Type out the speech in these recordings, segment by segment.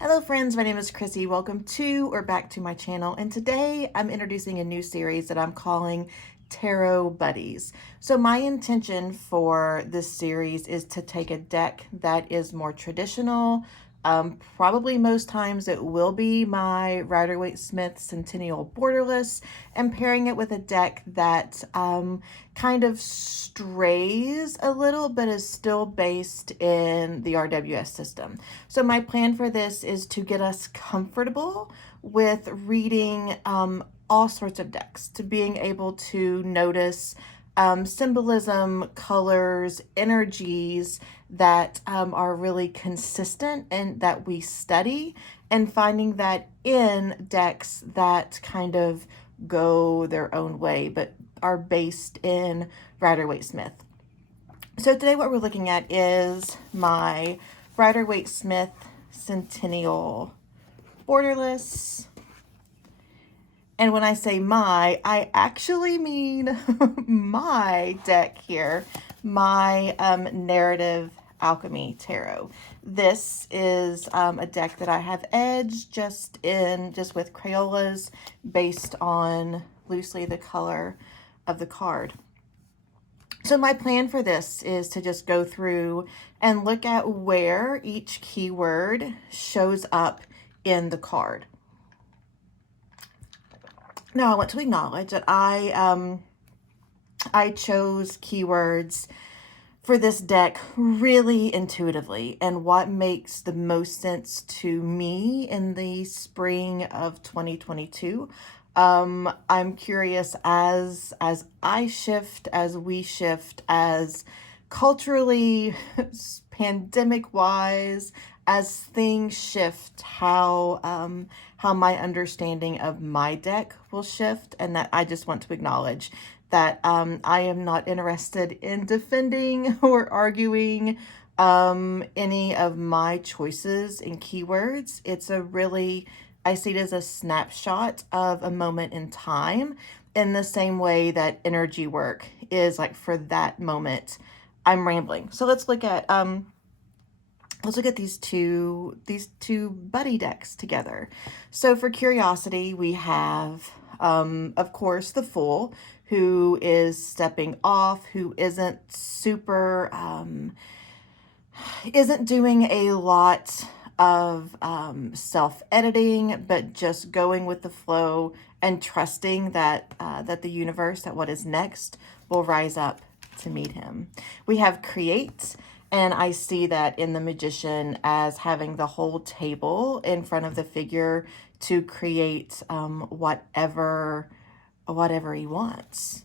Hello friends, my name is Chrissy. Welcome to or back to my channel, and today I'm introducing a new series that I'm calling Tarot Buddies. So my intention for this series is to take a deck that is more traditional. Probably most times it will be my Rider-Waite-Smith Centennial Borderless, and pairing it with a deck that kind of strays a little but is still based in the RWS system. So my plan for this is to get us comfortable with reading all sorts of decks, to being able to notice symbolism, colors, energies that are really consistent and that we study, and finding that in decks that kind of go their own way but are based in Rider-Waite-Smith. So today what we're looking at is my Rider-Waite-Smith Centennial Borderless. And when I say my, I actually mean my deck here, my Narrative Alchemy Tarot. This is a deck that I have edged just with Crayolas based on loosely the color of the card. So my plan for this is to just go through and look at where each keyword shows up in the card. Now I want to acknowledge that I chose keywords for this deck really intuitively, and what makes the most sense to me in the spring of 2022. I'm curious as I shift, as we shift, as culturally, pandemic wise, as things shift, how my understanding of my deck will shift, and that I just want to acknowledge that I am not interested in defending or arguing any of my choices in keywords. It's a really, I see it as a snapshot of a moment in time, in the same way that energy work is like for that moment. I'm rambling. So let's look at these two buddy decks together. So for curiosity, we have of course the Fool, who is stepping off, who isn't super isn't doing a lot of self-editing, but just going with the flow and trusting that that the universe, that what is next will rise up to meet him. We have Create, and I see that in the Magician as having the whole table in front of the figure to create whatever he wants.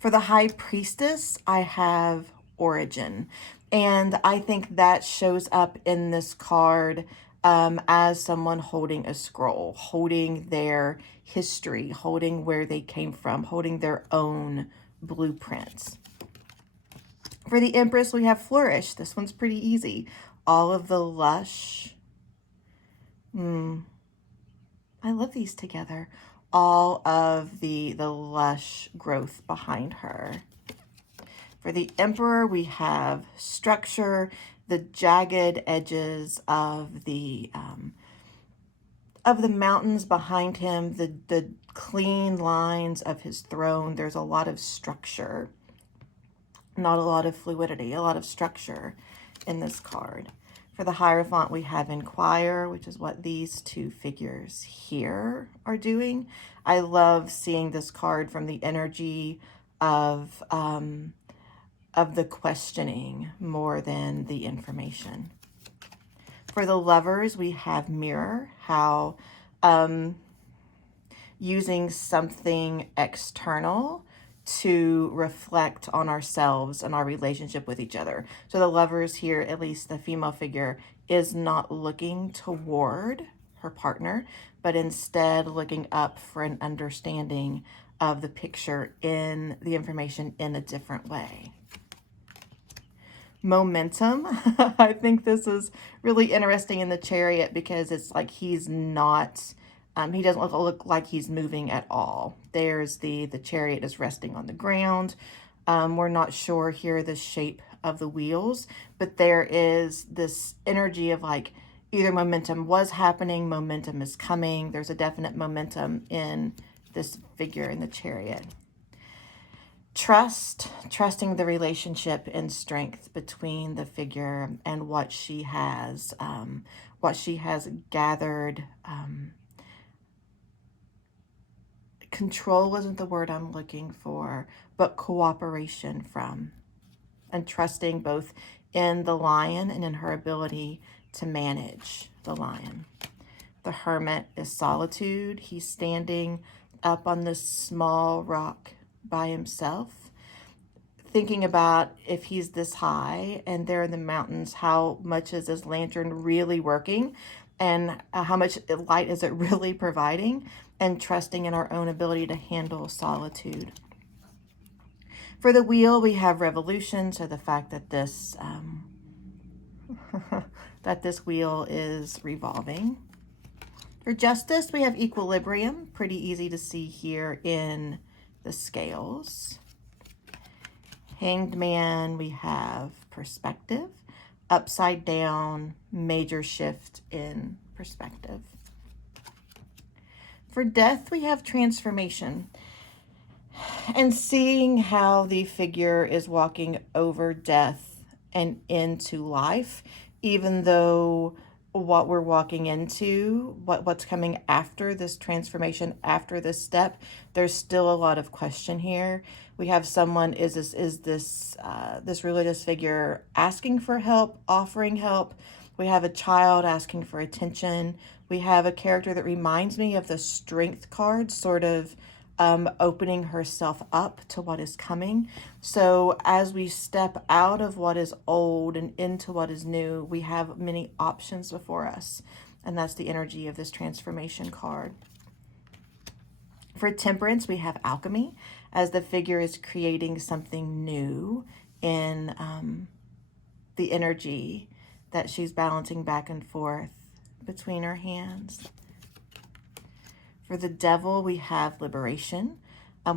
For the High Priestess, I have Origin, and I think that shows up in this card as someone holding a scroll, holding their history, holding where they came from, holding their own blueprints. For the Empress, we have Flourish. This one's pretty easy. All of the lush. I love these together. All of the lush growth behind her. For the Emperor, we have Structure, the jagged edges of the mountains behind him, the clean lines of his throne. There's a lot of structure, not a lot of fluidity, a lot of structure in this card. For the Hierophant, we have Inquire, which is what these two figures here are doing. I love seeing this card from the energy of the questioning more than the information. For the Lovers, we have Mirror, how using something external to reflect on ourselves and our relationship with each other. So the Lovers here, at least the female figure, is not looking toward her partner, but instead looking up for an understanding of the picture in the information in a different way. Momentum. I think this is really interesting in the Chariot because it's like he's not, he doesn't look like he's moving at all. There's the Chariot is resting on the ground. We're not sure here the shape of the wheels, but there is this energy of like, either momentum was happening, momentum is coming. There's a definite momentum in this figure in the Chariot. Trusting the relationship and strength between the figure and what she has gathered. Control wasn't the word I'm looking for, but cooperation from, and trusting both in the lion and in her ability to manage the lion. The Hermit is solitude. He's standing up on this small rock by himself, thinking about if he's this high and there in the mountains, how much is this lantern really working, and how much light is it really providing, and trusting in our own ability to handle solitude. For the Wheel, we have revolution, so the fact that this that this wheel is revolving. For Justice, we have equilibrium, pretty easy to see here in the scales. Hanged Man, we have perspective. Upside down, major shift in perspective. For Death, we have transformation. And seeing how the figure is walking over death and into life, even though what we're walking into, what's coming after this transformation, after this step, there's still a lot of question here. We have someone, is this religious figure asking for help, offering help? We have a child asking for attention. We have a character that reminds me of the Strength card, sort of opening herself up to what is coming. So as we step out of what is old and into what is new, we have many options before us. And that's the energy of this transformation card. For Temperance, we have alchemy, as the figure is creating something new in the energy that she's balancing back and forth between her hands. For the Devil, we have liberation.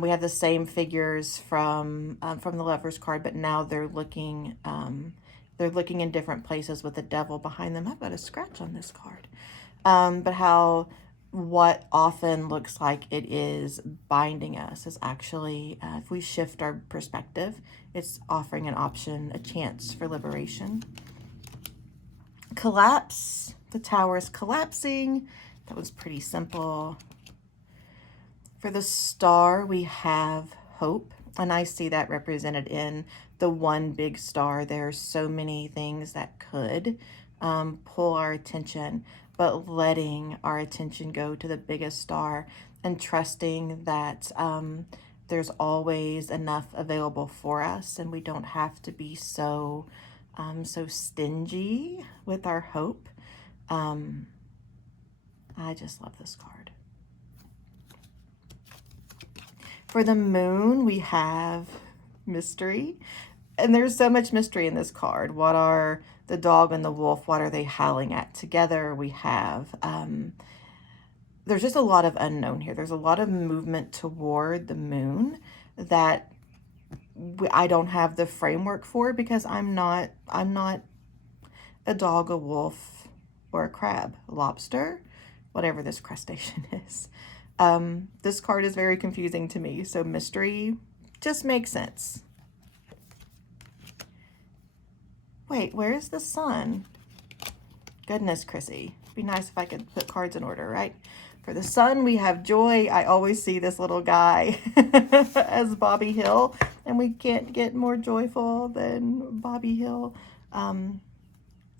We have the same figures from the Lover's card, but now they're looking in different places with the Devil behind them. I've got a scratch on this card. But how what often looks like it is binding us is actually, if we shift our perspective, it's offering an option, a chance for liberation. Collapse. The Tower is collapsing. That was pretty simple. For the Star, we have hope, and I see that represented in the one big star. There are so many things that could pull our attention, but letting our attention go to the biggest star and trusting that there's always enough available for us, and we don't have to be so stingy with our hope. I just love this card. For the Moon, we have mystery. And there's so much mystery in this card. What are the dog and the wolf? What are they howling at together? We have, there's just a lot of unknown here. There's a lot of movement toward the moon that I don't have the framework for, because I'm not a dog, a wolf, or a crab, a lobster, whatever this crustacean is. This card is very confusing to me, so mystery just makes sense. Wait, where's the Sun? Goodness, Chrissy. It'd be nice if I could put cards in order, right? For the Sun, we have joy. I always see this little guy as Bobby Hill, and we can't get more joyful than Bobby Hill. So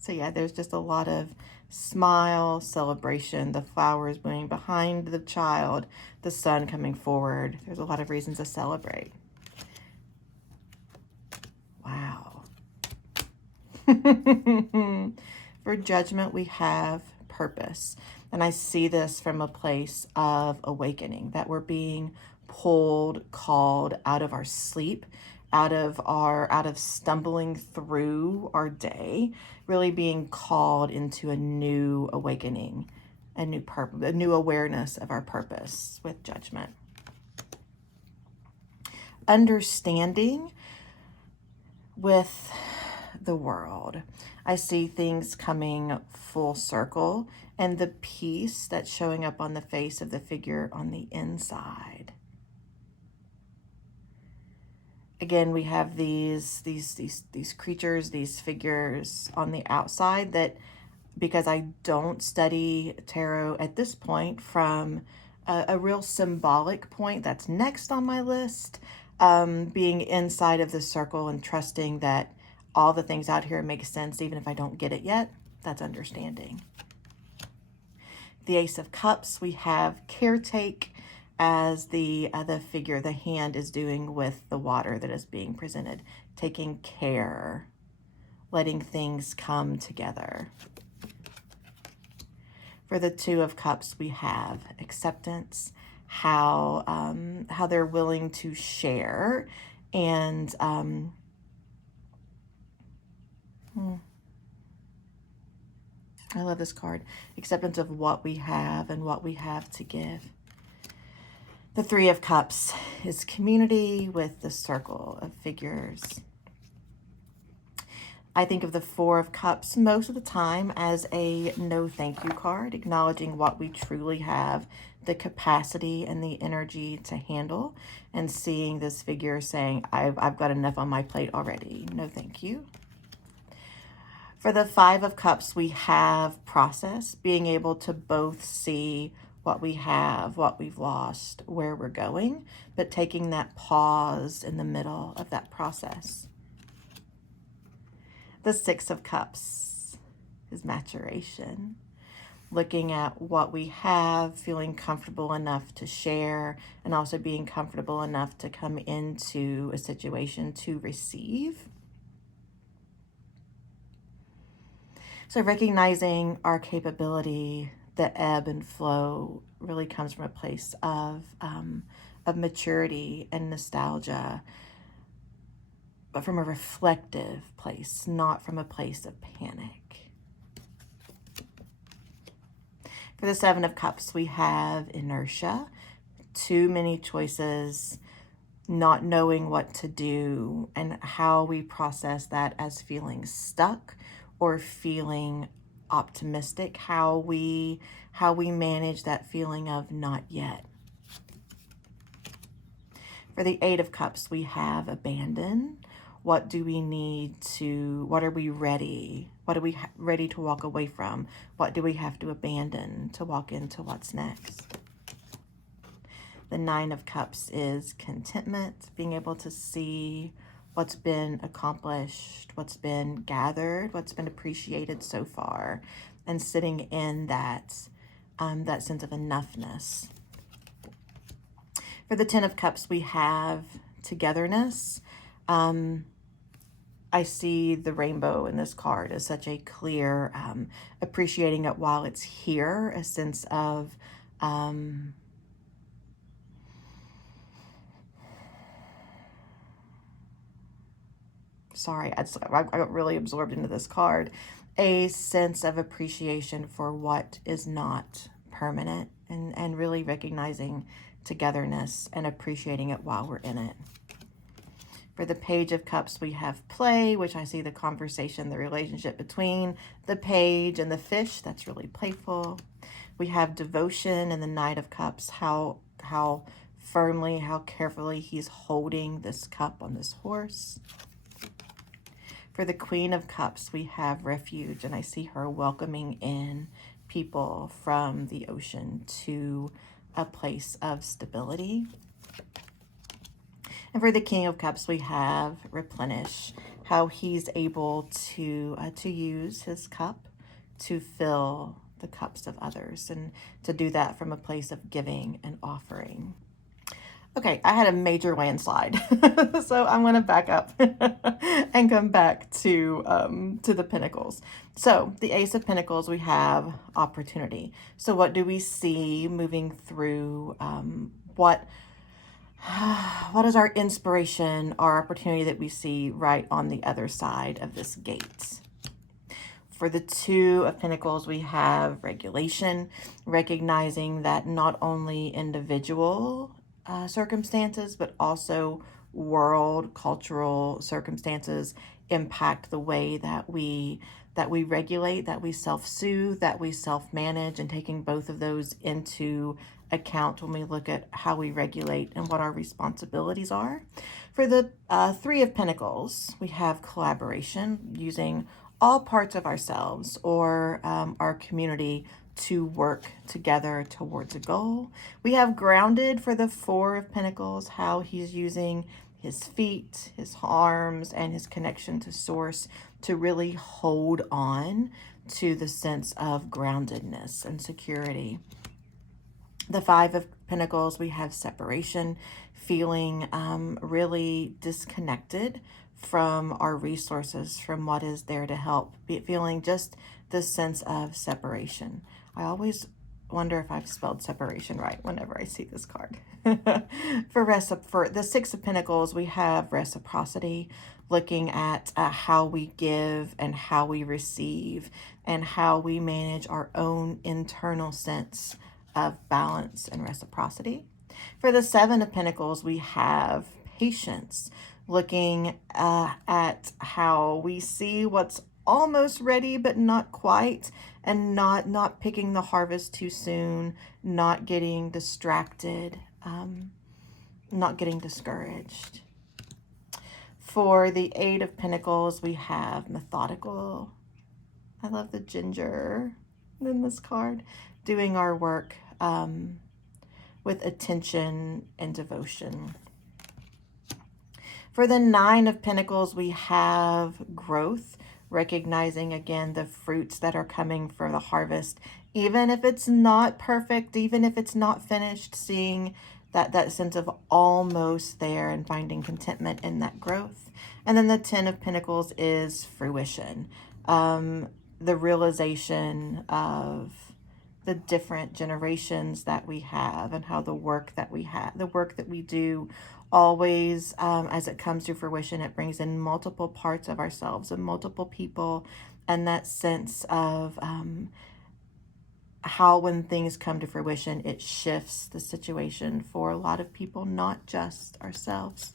yeah, there's just a lot of smile, celebration, the flowers blooming behind the child, the sun coming forward. There's a lot of reasons to celebrate. Wow. For Judgment, we have purpose. And I see this from a place of awakening, that we're being pulled, called out of our sleep, out of stumbling through our day, really being called into a new awakening, a new purpose, a new awareness of our purpose with Judgment. Understanding with the world. I see things coming full circle and the peace that's showing up on the face of the figure on the inside. Again, we have these creatures, these figures on the outside that, because I don't study tarot at this point from a real symbolic point that's next on my list, being inside of the circle and trusting that all the things out here make sense, even if I don't get it yet, that's understanding. The Ace of Cups, we have caretake as the figure, the hand is doing with the water that is being presented, taking care, letting things come together. For the Two of Cups, we have acceptance, how they're willing to share, and I love this card, acceptance of what we have and what we have to give. The Three of Cups is community with the circle of figures. I think of the Four of Cups most of the time as a no thank you card, acknowledging what we truly have the capacity and the energy to handle, and seeing this figure saying, I've got enough on my plate already. No thank you. For the Five of Cups, we have process, being able to both see what we have, what we've lost, where we're going, but taking that pause in the middle of that process. The Six of Cups is maturation, looking at what we have, feeling comfortable enough to share, and also being comfortable enough to come into a situation to receive. So recognizing our capability, the ebb and flow, really comes from a place of maturity and nostalgia, but from a reflective place, not from a place of panic. For the Seven of Cups, we have inertia, too many choices, not knowing what to do, and how we process that as feeling stuck or feeling optimistic, how we manage that feeling of not yet. For the Eight of Cups, we have abandon. What do we need to, what are we ready? What are we ready to walk away from? What do we have to abandon to walk into what's next? The Nine of Cups is contentment, being able to see what's been accomplished, what's been gathered, what's been appreciated so far, and sitting in that, that sense of enoughness. For the Ten of Cups, we have togetherness. I see the rainbow in this card as such a clear, appreciating it while it's here, a sense of sorry, I got really absorbed into this card, a sense of appreciation for what is not permanent, and really recognizing togetherness and appreciating it while we're in it. For the Page of Cups, we have play, which I see the conversation, the relationship between the page and the fish. That's really playful. We have devotion in the Knight of Cups, how firmly, how carefully he's holding this cup on this horse. For the Queen of Cups, we have refuge, and I see her welcoming in people from the ocean to a place of stability. And for the King of Cups, we have replenish, how he's able to use his cup to fill the cups of others, and to do that from a place of giving and offering. Okay, I had a major landslide, so I'm going to back up and come back to the Pentacles. So the Ace of Pentacles, we have opportunity. So what do we see moving through? What is our inspiration, our opportunity that we see right on the other side of this gate? For the Two of Pentacles, we have regulation, recognizing that not only individual circumstances, but also world, cultural circumstances impact the way that we regulate, that we self-soothe, that we self-manage, and taking both of those into account when we look at how we regulate and what our responsibilities are. For the Three of Pentacles, we have collaboration, using all parts of ourselves or our community to work together towards a goal. We have grounded for the Four of Pentacles, how he's using his feet, his arms, and his connection to source to really hold on to the sense of groundedness and security. The Five of Pentacles, we have separation, feeling really disconnected from our resources, from what is there to help, feeling just this sense of separation. I always wonder if I've spelled separation right whenever I see this card. For the Six of Pentacles, we have reciprocity, looking at how we give and how we receive and how we manage our own internal sense of balance and reciprocity. For the Seven of Pentacles, we have patience, looking at how we see what's almost ready but not quite, and not picking the harvest too soon, not getting distracted, not getting discouraged. For the Eight of Pentacles, we have methodical. I love the ginger in this card. Doing our work with attention and devotion. For the Nine of Pentacles, we have growth, recognizing again the fruits that are coming for the harvest, even if it's not perfect, even if it's not finished, seeing that sense of almost there and finding contentment in that growth. And then the Ten of Pentacles is fruition, the realization of the different generations that we have, and how the work that we do always, as it comes to fruition, it brings in multiple parts of ourselves and multiple people, and that sense of how when things come to fruition, it shifts the situation for a lot of people, not just ourselves.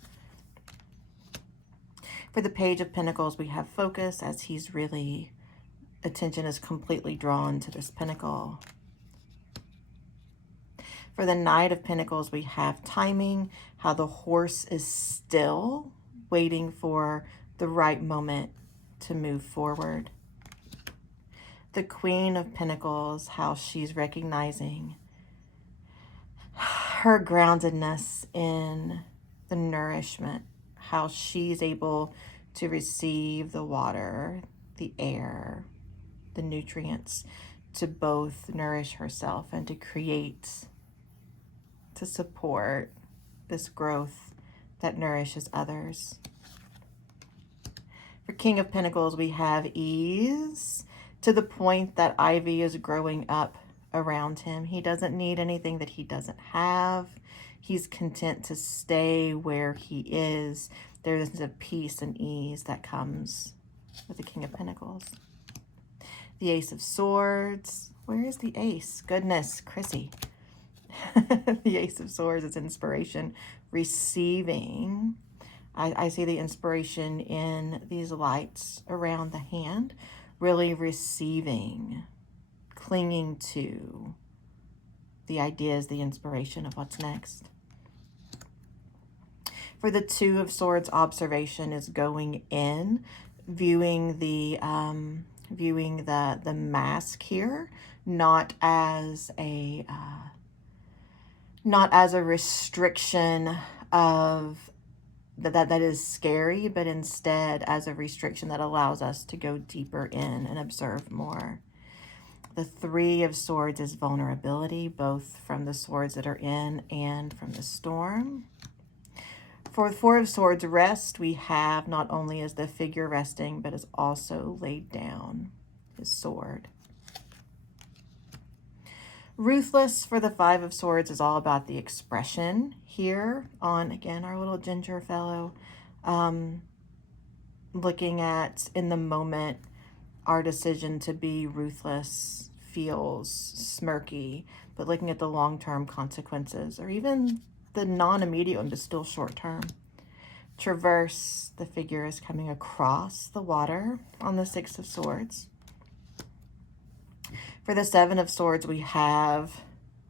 For the Page of Pentacles, we have focus, as he's really, attention is completely drawn to this pentacle. For the Knight of Pentacles, we have timing, how the horse is still waiting for the right moment to move forward. The Queen of Pentacles, how she's recognizing her groundedness in the nourishment, how she's able to receive the water, the air, the nutrients, to both nourish herself and to create, to support this growth that nourishes others. For King of Pentacles, we have ease, to the point that ivy is growing up around him. He doesn't need anything that he doesn't have. He's content to stay where he is. There's a peace and ease that comes with the King of Pentacles. The Ace of Swords. Where is the ace? Goodness, Chrissy. The Ace of Swords is inspiration, receiving. I see the inspiration in these lights around the hand, really receiving, clinging to the ideas, the inspiration of what's next. For the Two of Swords, observation is going in, viewing the mask here, not as a restriction of that is scary, but instead as a restriction that allows us to go deeper in and observe more. The Three of Swords is vulnerability, both from the swords that are in and from the storm. For the Four of Swords, rest, we have not only is the figure resting, but is also laid down his sword. Ruthless, for the Five of Swords, is all about the expression here on, again, our little ginger fellow. Looking at, in the moment, our decision to be ruthless feels smirky, but looking at the long-term consequences, or even the non-immediate one, but still short-term. traverse. The figure is coming across the water on the Six of Swords. For the Seven of Swords, we have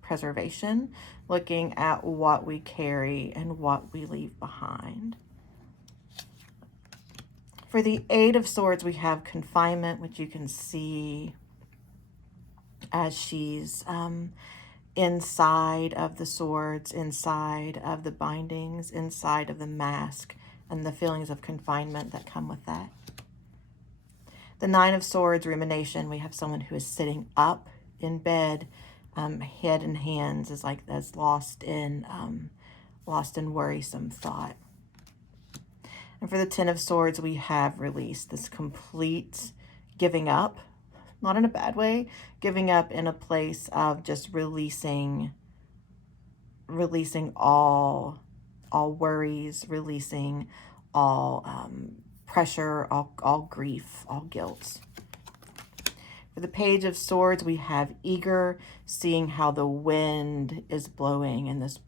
preservation, looking at what we carry and what we leave behind. For the Eight of Swords, we have confinement, which you can see as she's inside of the swords, inside of the bindings, inside of the mask, and the feelings of confinement that come with that. The Nine of Swords, rumination, we have someone who is sitting up in bed, head and hands, is like that's lost in worrisome thought. And for the Ten of Swords, we have release, this complete giving up, not in a bad way, giving up in a place of just releasing all worries, releasing all pressure, all grief, all guilt. For the Page of Swords, we have eager, seeing how the wind is blowing, and this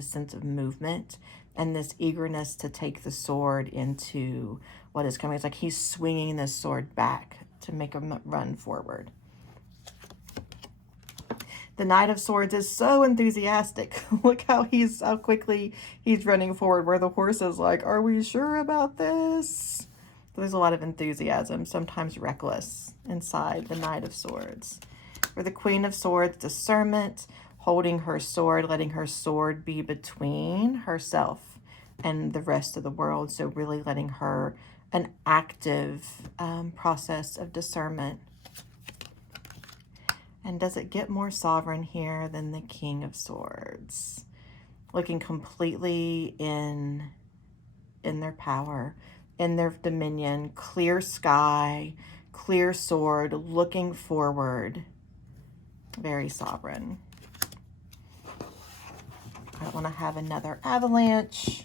sense of movement and this eagerness to take the sword into what is coming. It's like he's swinging this sword back to make him run forward. The Knight of Swords is so enthusiastic. Look how quickly he's running forward, where the horse is like, are we sure about this? There's a lot of enthusiasm, sometimes reckless, inside the Knight of Swords. For the Queen of Swords, discernment, holding her sword, letting her sword be between herself and the rest of the world. So really letting her an active process of discernment. And does it get more sovereign here than the King of Swords? Looking completely in their power, in their dominion, clear sky, clear sword, looking forward, very sovereign. I don't want to have another avalanche.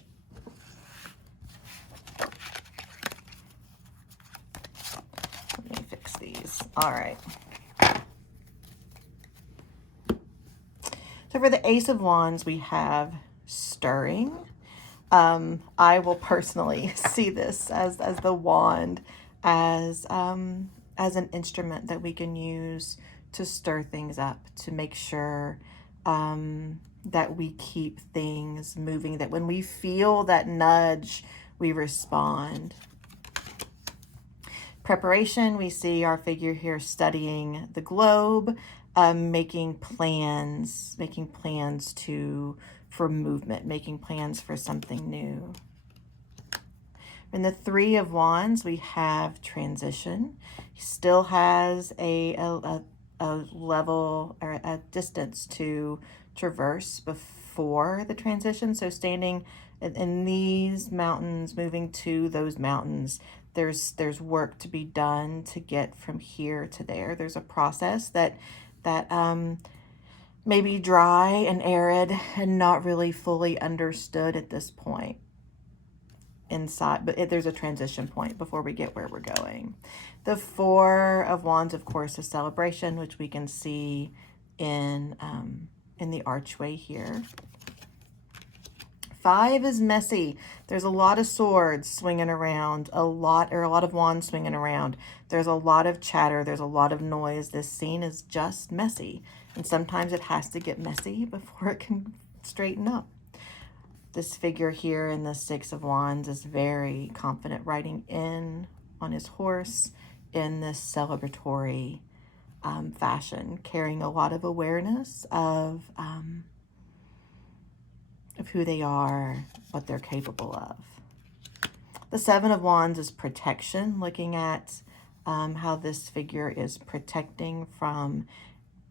Let me fix these. All right. So for the Ace of Wands, we have stirring. I will personally see this as the wand, as an instrument that we can use to stir things up, to make sure that we keep things moving, that when we feel that nudge, we respond. Preparation, we see our figure here studying the globe, making plans for movement, making plans for something new. In the Three of Wands, we have transition. He still has a level or a distance to traverse before the transition. So standing in these mountains, moving to those mountains, there's work to be done to get from here to there. There's a process that may be dry and arid and not really fully understood at this point inside, but there's a transition point before we get where we're going. The Four of Wands, of course, is celebration, which we can see in the archway here. Five is messy. There's a lot of swords swinging around, a lot of wands swinging around. There's a lot of chatter. There's a lot of noise. This scene is just messy. And sometimes it has to get messy before it can straighten up. This figure here in the Six of Wands is very confident, riding in on his horse in this celebratory fashion, carrying a lot of awareness of who they are, what they're capable of. The Seven of Wands is protection, looking at how this figure is protecting from,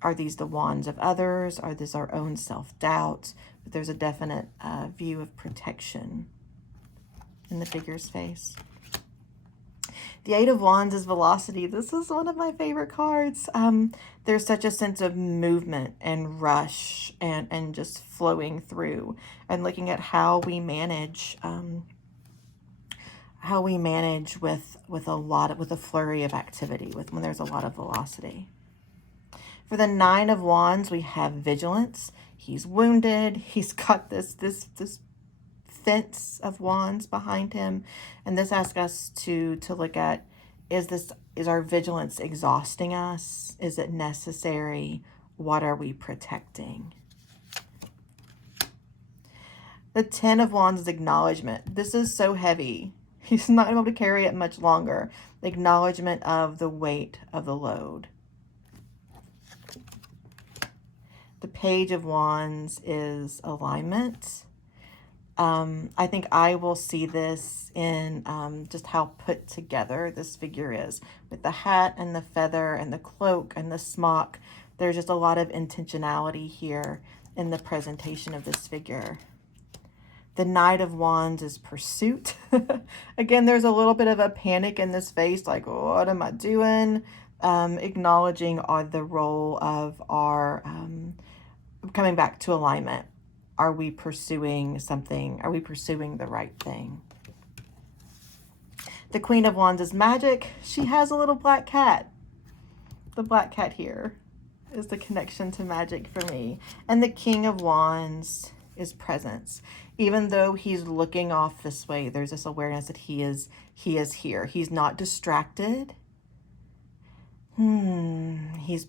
are these the wands of others? Are these our own self-doubt? But there's a definite view of protection in the figure's face. The Eight of Wands is velocity. This is one of my favorite cards. There's such a sense of movement and rush and just flowing through, and looking at how we manage with a flurry of activity, when there's a lot of velocity. For the Nine of Wands, we have vigilance. He's wounded. He's got this fence of wands behind him. And this asks us to look at, is our vigilance exhausting us? Is it necessary? What are we protecting? The Ten of Wands is acknowledgement. This is so heavy. He's not able to carry it much longer. Acknowledgement of the weight of the load. The Page of Wands is alignment. I think I will see this in just how put together this figure is. With the hat and the feather and the cloak and the smock, there's just a lot of intentionality here in the presentation of this figure. The Knight of Wands is pursuit. Again, there's a little bit of a panic in this face, like, what am I doing? Acknowledging the role of our coming back to alignment. Are we pursuing something? Are we pursuing the right thing? The Queen of Wands is magic. She has a little black cat. The black cat here is the connection to magic for me. And the King of Wands is presence. Even though he's looking off this way, there's this awareness that he is here. He's not distracted. He's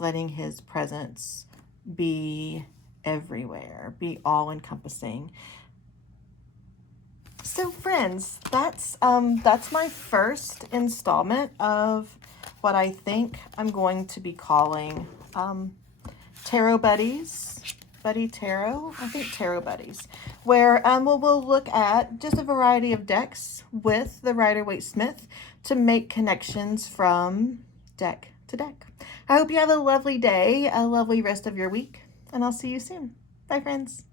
letting his presence be everywhere, be all-encompassing. So friends, that's my first installment of what I think I'm going to be calling Tarot Buddies. Buddy Tarot, I think Tarot Buddies, where we'll look at just a variety of decks with the Rider-Waite-Smith to make connections from deck to deck. I hope you have a lovely day, a lovely rest of your week, and I'll see you soon. Bye, friends.